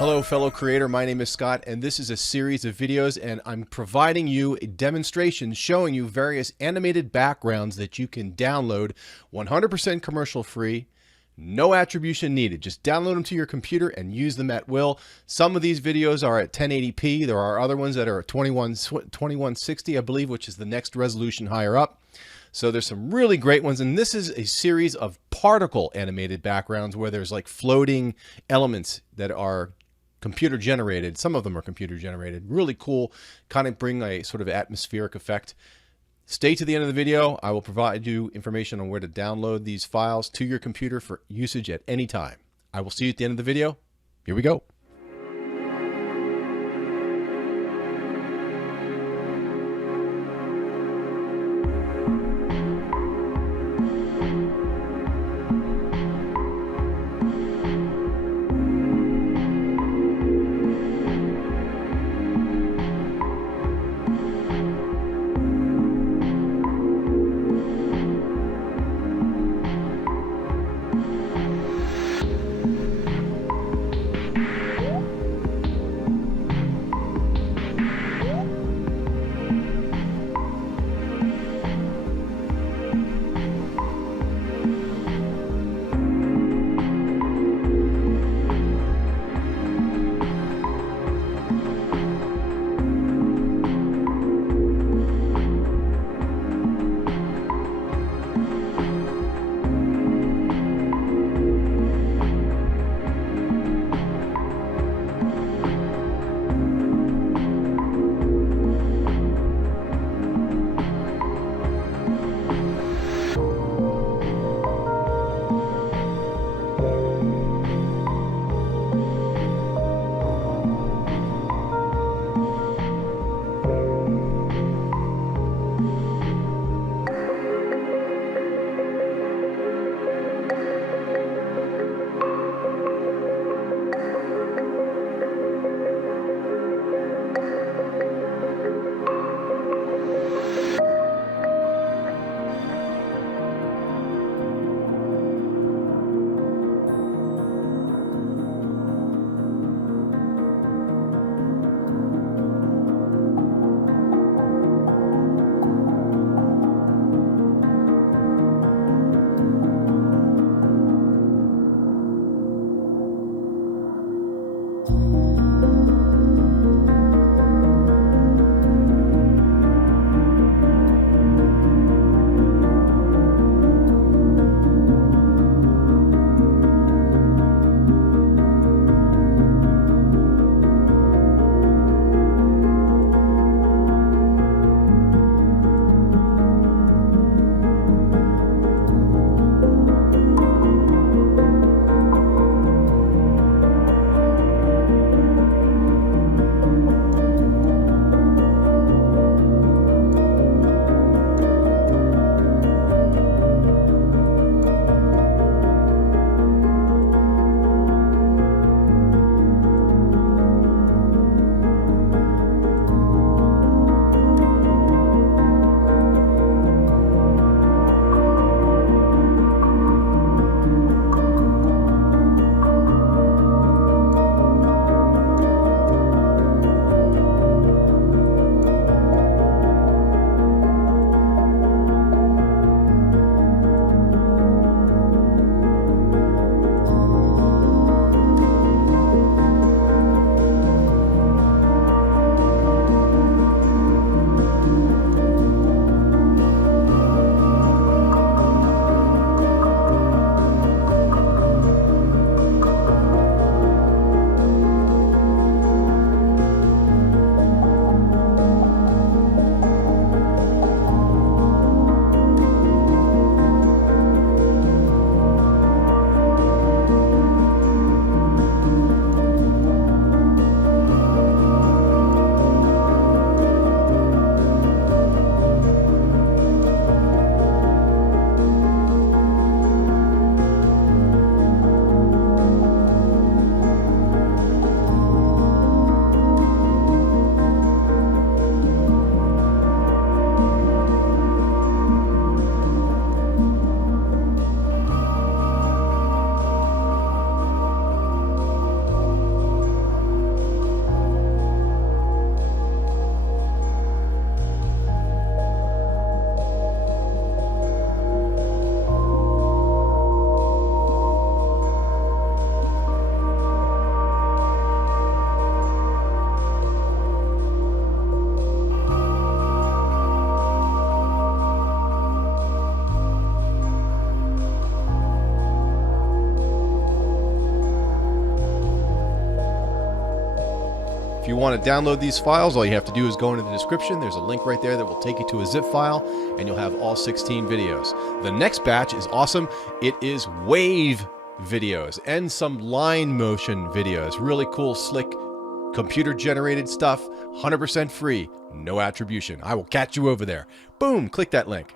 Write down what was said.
Hello, fellow creator. My name is Scott, and this is a series of videos, and I'm providing you a demonstration showing you various animated backgrounds that you can download 100% commercial free. No attribution needed. Just download them to your computer and use them at will. Some of these videos are at 1080p. There are other ones that are at 2160, I believe, which is the next resolution higher up. So there's some really great ones. And this is a series of particle animated backgrounds where there's like floating elements that are computer generated. Some of them are computer generated. Really cool, kind of bring a sort of atmospheric effect. Stay to the end of the video. I will provide you information on where to download these files to your computer for usage at any time. I will see you at the end of the video. Here we go. you want to download these files, all you have to do is go into the description. There's a link right there that will take you to a zip file, and you'll have all 16 videos. The next batch is awesome. It is wave videos and some line motion videos. Really cool, slick, computer-generated stuff, 100% free, no attribution. I will catch you over there. Boom, click that link.